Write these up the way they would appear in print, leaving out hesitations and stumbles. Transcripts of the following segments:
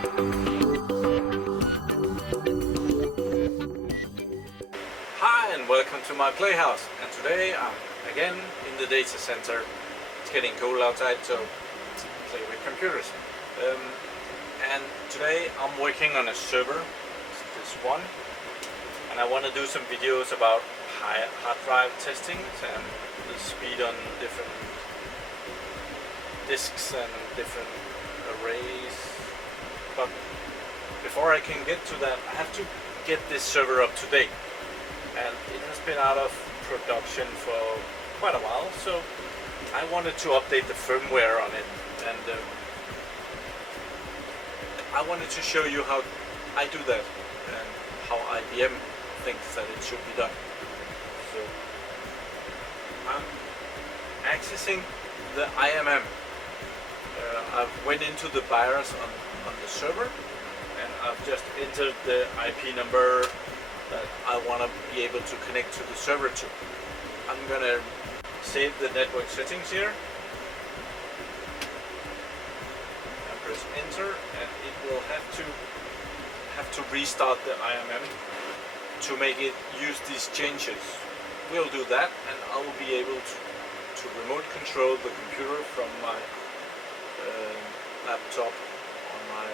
Hi and welcome to my PlayHouse, and today I'm again in the data center. It's getting cold outside, so play with computers. And today I'm working on a server, this one, and I want to do some videos about hard drive testing and the speed on different disks and different arrays. But before I can get to that, I have to get this server up to date. And it has been out of production for quite a while, so I wanted to update the firmware on it, and I wanted to show you how I do that and how IBM thinks that it should be done. So I'm accessing the IMM. I've went into the BIOS on the server, and I've just entered the IP number that I want to be able to connect to the server to. I'm gonna save the network settings here and press enter, and it will have to restart the IMM to make it use these changes. We'll do that, and I will be able to remote control the computer from my laptop on my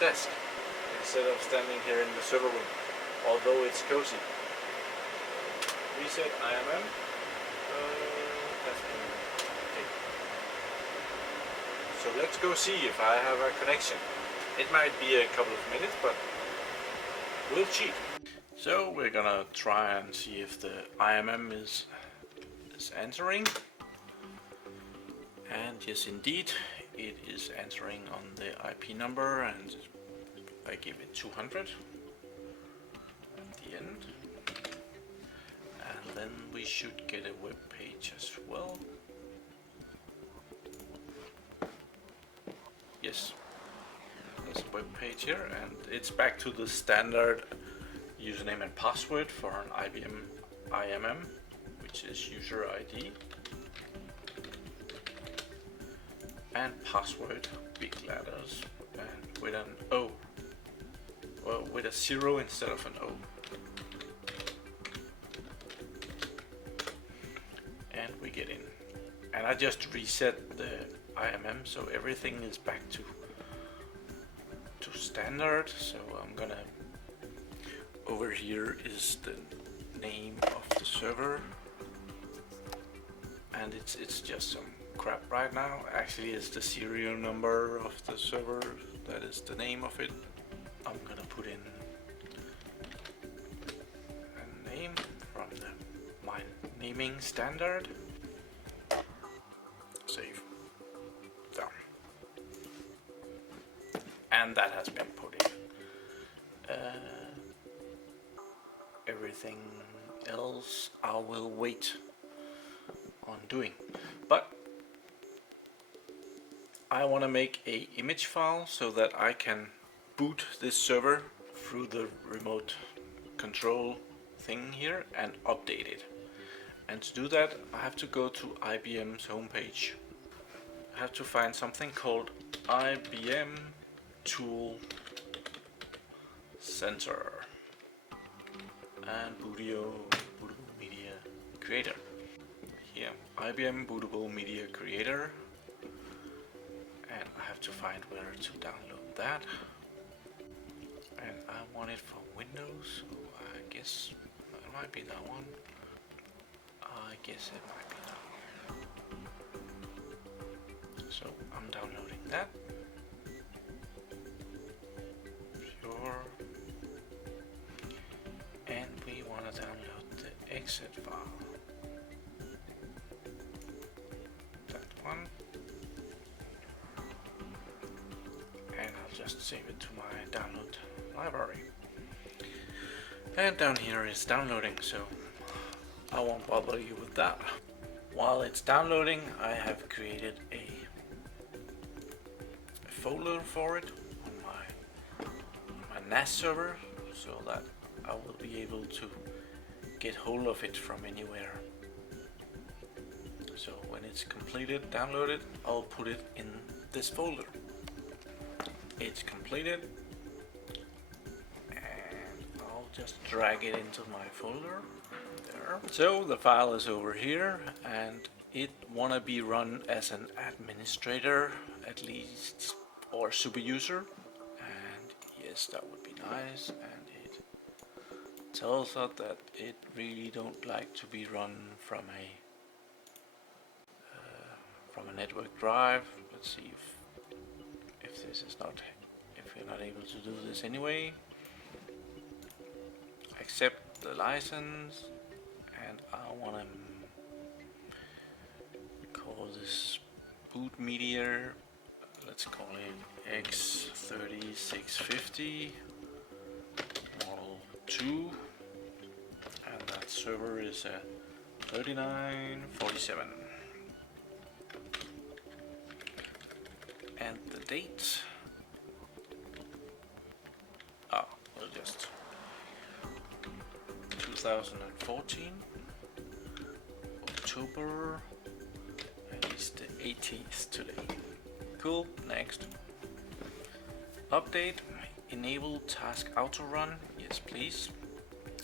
desk instead of standing here in the server room. Although it's cozy. Reset IMM. Okay. So let's go see if I have a connection. It might be a couple of minutes, but we'll cheat. So we're gonna try and see if the IMM is answering. And yes, indeed, it is answering on the IP number, and I give it 200. End, and then we should get a web page as well. Yes, there's a web page here, and it's back to the standard username and password for an IBM IMM, which is user ID and password, big letters, and with an O, well, with a 0 instead of an O. And we get in, and I just reset the IMM, so everything is back to standard. So I'm gonna, over here is the name of the server, and it's just some crap right now. Actually, it's the serial number of the server, that is the name of it. I'm gonna put in a name from my naming standard. Save. Done. And that has been put in. Everything else I will wait on doing. But I want to make a image file so that I can boot this server through the remote control thing here and update it. And to do that, I have to go to IBM's homepage. I have to find something called IBM ToolsCenter and Bootable Media Creator. Here, IBM Bootable Media Creator, and I have to find where to download that. And I want it for Windows, so I guess it might be that one. I guess it might be that one. So I'm downloading that. Sure. And we want to download the exit file. That one. And I'll just save it to my download library. And down here is downloading, so I won't bother you with that. While it's downloading, I have created a folder for it on my NAS server, so that I will be able to get hold of it from anywhere. So when it's completed, downloaded, I'll put it in this folder. It it's completed, and I'll just drag it into my folder there. So the file is over here, and it wanna be run as an administrator at least, or super user, and yes, that would be nice. And it tells us that it really don't like to be run from a network drive. Let's see if this is not, if we're not able to do this anyway. Accept the license, and I want to call this boot media. Let's call it X3650 model 2, and that server is at 3947. And the date, we'll just 2014 October, and it's the 18th today. Cool. Next. Update. Enable task auto run. Yes, please.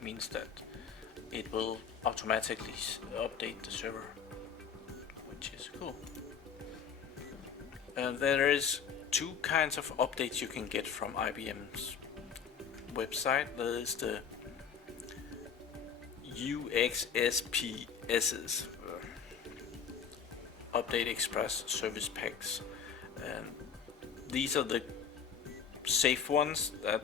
Means that it will automatically update the server, which is cool. There is two kinds of updates you can get from IBM's website. There is the UXSPS's Update Express Service Packs, and these are the safe ones that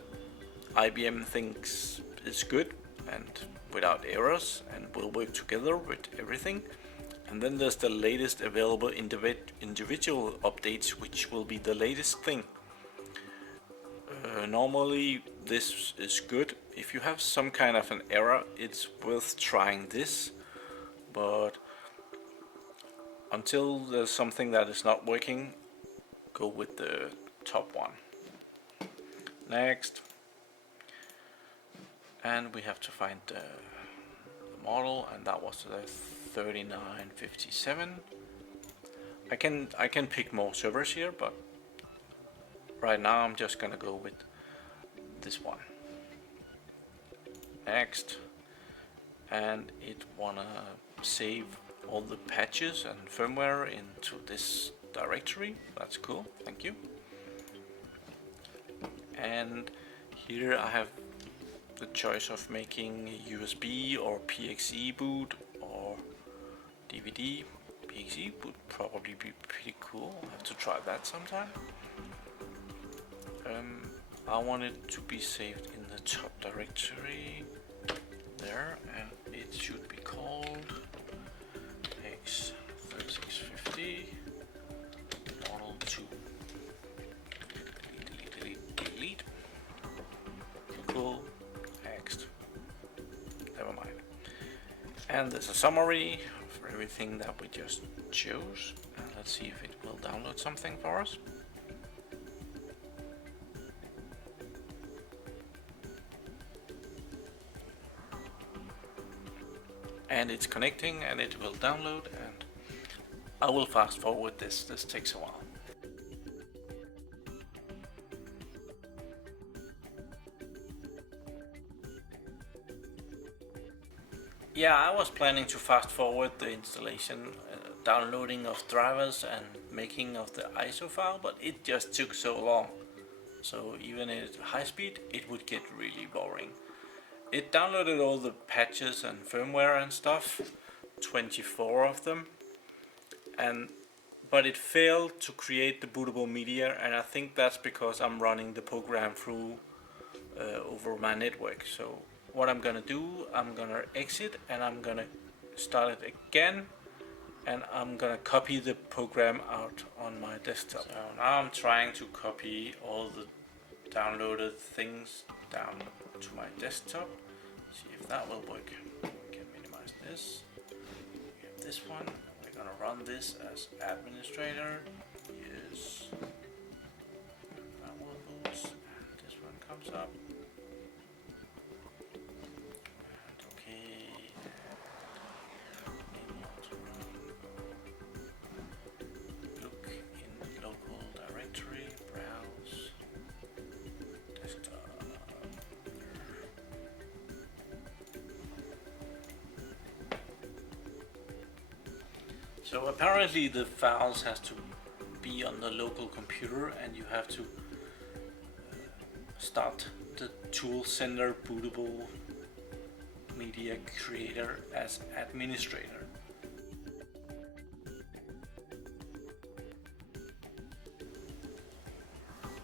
IBM thinks is good and without errors and will work together with everything. And then there's the latest available individual updates, which will be the latest thing. Normally this is good. If you have some kind of an error, it's worth trying this, but until there's something that is not working, go with the top one. Next. And we have to find the model, and that was the 3957. I can pick more servers here, but right now I'm just gonna go with this one. Next. And it wanna save all the patches and firmware into this directory. That's cool, thank you. And here I have the choice of making USB or PXE boot or DVD. PXE would probably be pretty cool. I'll have to try that sometime. I want it to be saved in the top directory there, and it should be called X3650 model 2. Delete. Cool. Next. Never mind. And there's a summary for everything that we just chose. And let's see if it will download something for us. And it's connecting, and it will download, and I will fast forward this. This takes a while. Yeah, I was planning to fast forward the installation, downloading of drivers and making of the ISO file, but it just took so long. So even at high speed, it would get really boring. It downloaded all the patches and firmware and stuff, 24 of them, but it failed to create the bootable media, and I think that's because I'm running the program through over my network. So what I'm gonna do, I'm gonna exit and I'm gonna start it again, and I'm gonna copy the program out on my desktop. So now I'm trying to copy all the downloaded things down to my desktop. See if that will work. We can minimize this. We have this one. We're gonna run this as administrator. Yes. That one boots, and this one comes up. And okay. Enable to run. Look in local directory. Browse. So apparently the files has to be on the local computer, and you have to start the ToolsCenter Bootable Media Creator as administrator.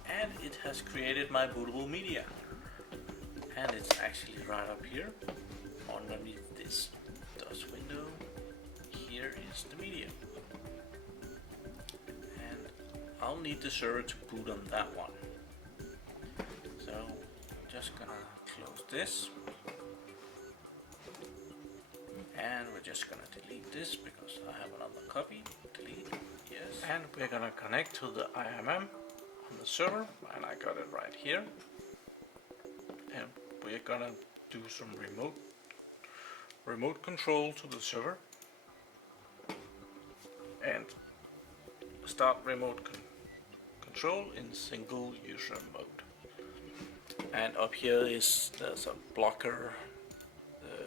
And it has created my bootable media, and it's actually right up here underneath this DOS window. Here is the media, and I'll need the server to boot on that one. So I'm just gonna close this, and we're just gonna delete this because I have another copy. Delete, yes. And we're gonna connect to the IMM on the server, and I got it right here. And we're gonna do some remote control to the server and start remote control in single user mode. And up here there's a blocker. The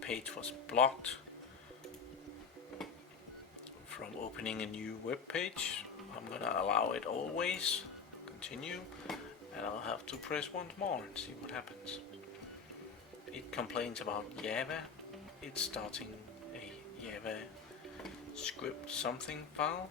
page was blocked from opening a new web page. I'm gonna allow it always, continue, and I'll have to press once more and see what happens. It complains about Java. It's starting a Java script something file.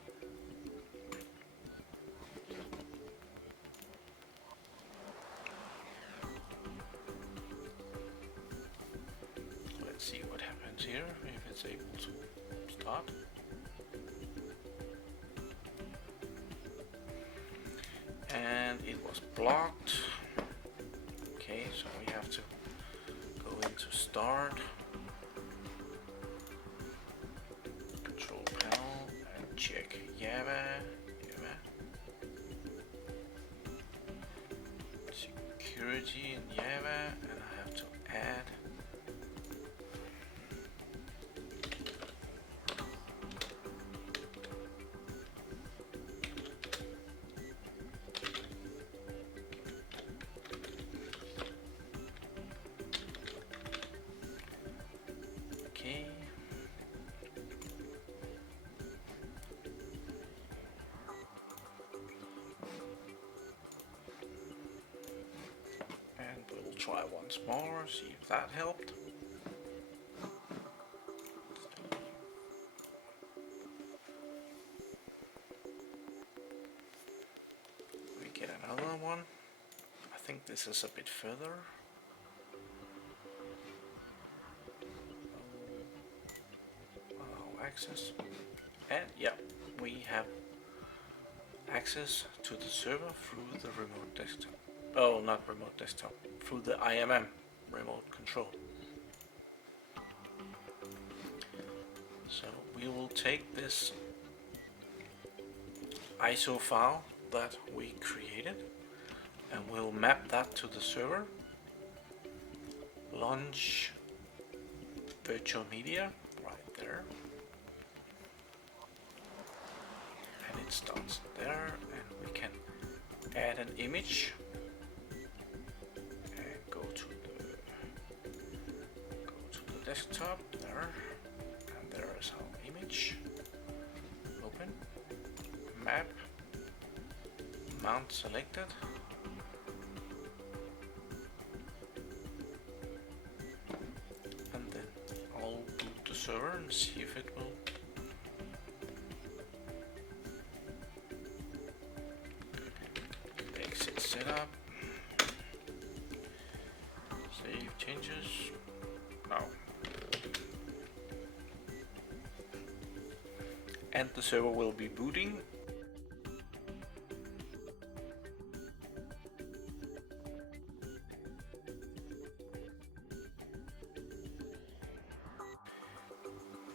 Let's see what happens here, if it's able to start. And it was blocked. Okay, so we have to go into start, control panel, and check Java, security in Java, and I have to add try once more, see if that helped. We get another one. I think this is a bit further. Allow access. And yeah, we have access to the server through the remote desktop. Oh, not remote desktop, through the IMM remote control. So we will take this ISO file that we created and we'll map that to the server. Launch virtual media right there. And it starts there, and we can add an image. Desktop there, and there is our image. Open, map, mount selected, and then I'll boot the server and see if it will. Exit setup, save changes. No. And the server will be booting.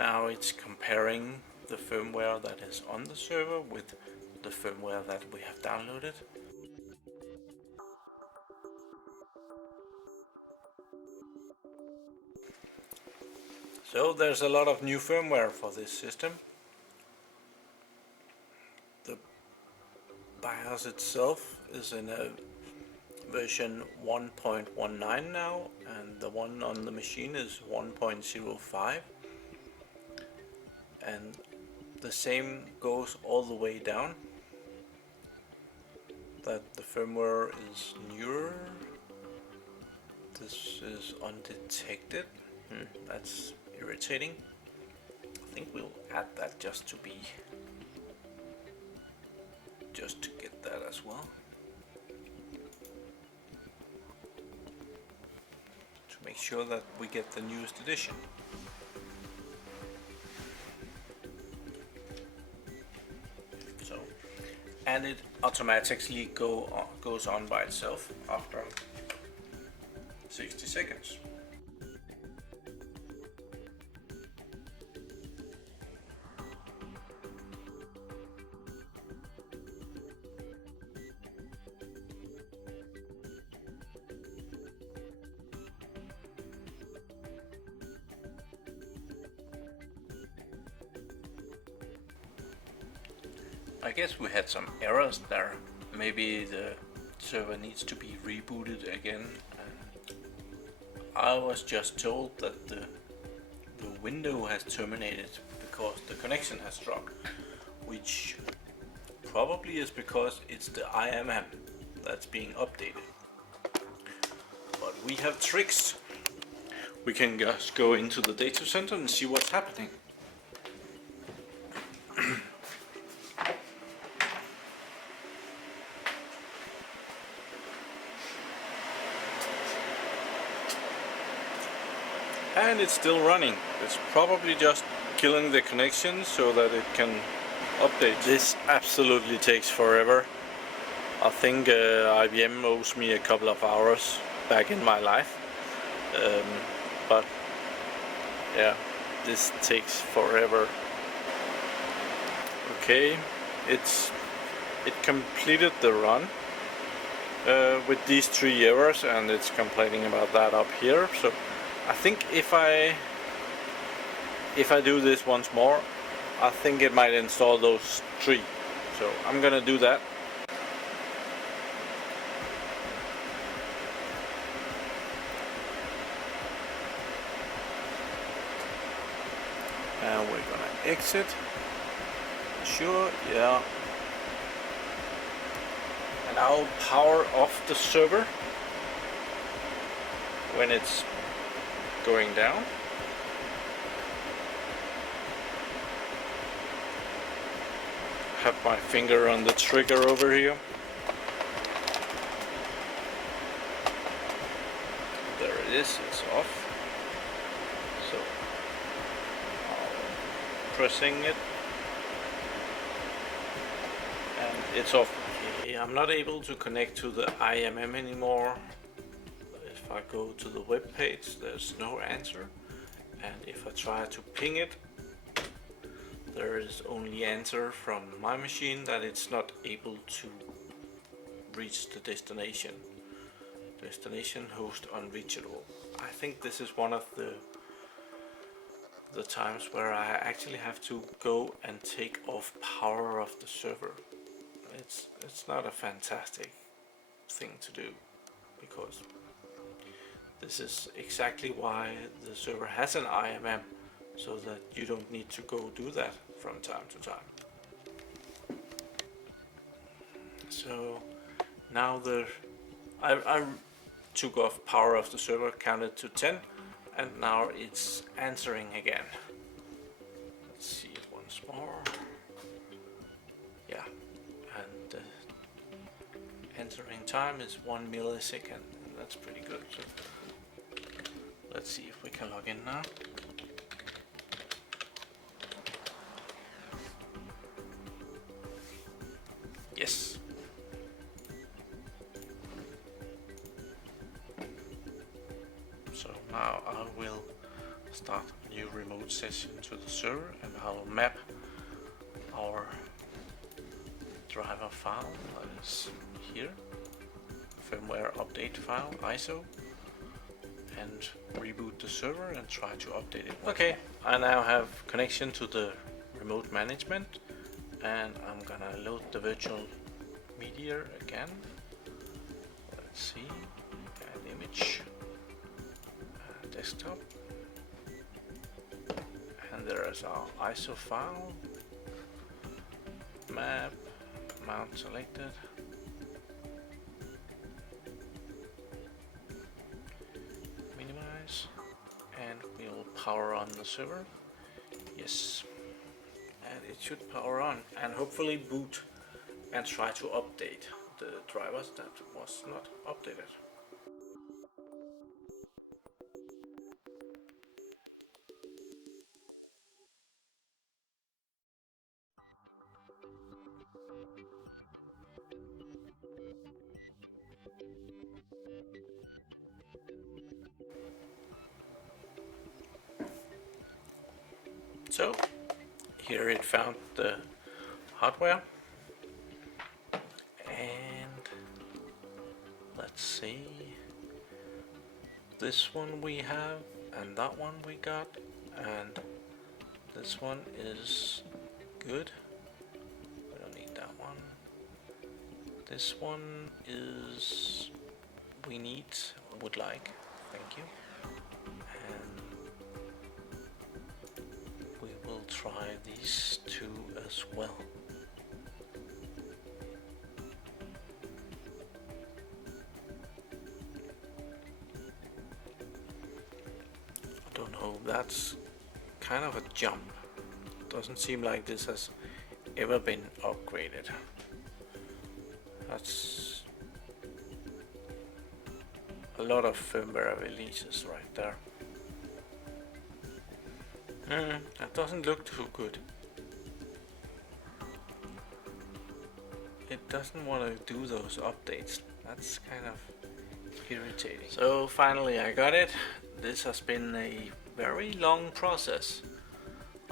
Now it's comparing the firmware that is on the server with the firmware that we have downloaded. So there's a lot of new firmware for this system. The BIOS itself is in a version 1.19 now, and the one on the machine is 1.05. And the same goes all the way down. That the firmware is newer. This is undetected. That's irritating. I think we'll add that just to get that as well. To make sure that we get the newest edition. So, and it automatically goes on by itself after 60 seconds. I guess we had some errors there. Maybe the server needs to be rebooted again. I was just told that the window has terminated because the connection has dropped, which probably is because it's the IMM that's being updated. But we have tricks. We can just go into the data center and see what's happening. And it's still running. It's probably just killing the connection so that it can update. This absolutely takes forever. I think IBM owes me a couple of hours back in my life. But yeah, this takes forever. Okay, it completed the run with these 3 errors, and it's complaining about that up here. So I think if I do this once more, I think it might install those 3. So I'm gonna do that. And we're gonna exit. Sure, yeah. And I'll power off the server when it's going down. Have my finger on the trigger over here. There it is, it's off. So I'm pressing it and it's off. Okay, I'm not able to connect to the IMM anymore. If I go to the web page, there's no answer, and if I try to ping it, there is only answer from my machine that it's not able to reach the destination host unreachable. I think this is one of the times where I actually have to go and take off power of the server. It's not a fantastic thing to do, because this is exactly why the server has an IMM, so that you don't need to go do that from time to time. So now I took off power of the server, counted to 10, and now it's answering again. Let's see it once more. Yeah, and answering time is 1 millisecond, and that's pretty good. So let's see if we can log in now. Yes. So now I will start a new remote session to the server, and I will map our driver file that is here, firmware update file, ISO, and reboot the server and try to update it. Okay, I now have connection to the remote management, and I'm gonna load the virtual media again. Let's see, add image, desktop, and there is our ISO file. map, mount selected. Minimize, and we'll power on the server. Yes, and it should power on and hopefully boot and try to update the drivers that was not updated. So here it found the hardware, and let's see, this one we have, and that one we got, and this one is good. We don't need that one. This one is we need, would like, thank you. And we will try these two as well. I don't know, that's kind of a jump. Doesn't seem like this has ever been upgraded. That's a lot of firmware releases right there. That doesn't look too good. It doesn't want to do those updates. That's kind of irritating. So finally I got it. This has been a very long process.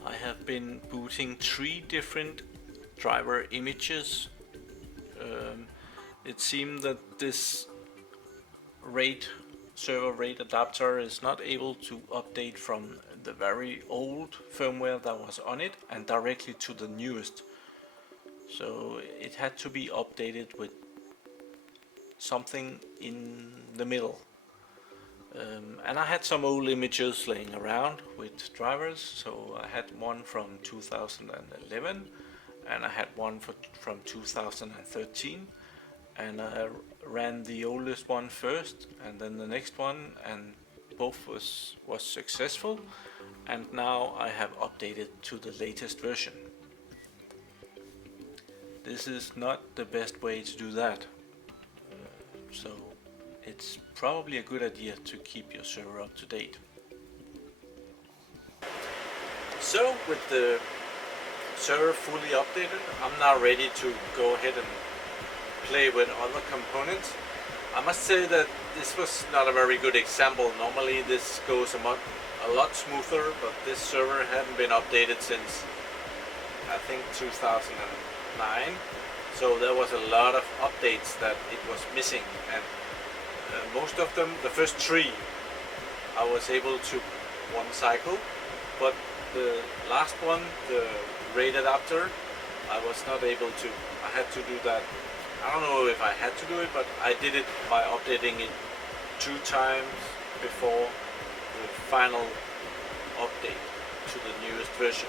I have been booting 3 different driver images. It seemed that this server RAID adapter is not able to update from the very old firmware that was on it and directly to the newest. So it had to be updated with something in the middle. And I had some old images laying around with drivers. So I had one from 2011 and I had one from 2013. And I ran the oldest one first and then the next one, and both was successful, and now I have updated to the latest version. This is not the best way to do that, so it's probably a good idea to keep your server up to date. So with the server fully updated, I'm now ready to go ahead and play with other components. I must say that this was not a very good example. Normally this goes a lot smoother, but this server hadn't been updated since I think 2009. So there was a lot of updates that it was missing, and most of them, the first 3, I was able to one cycle, but the last one, the RAID adapter, I was not able to. I had to do that. I don't know if I had to do it, but I did it by updating it 2 times before the final update to the newest version.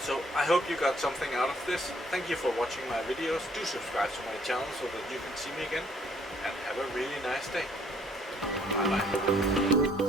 So I hope you got something out of this. Thank you for watching my videos. Do subscribe to my channel so that you can see me again, and have a really nice day. Bye bye.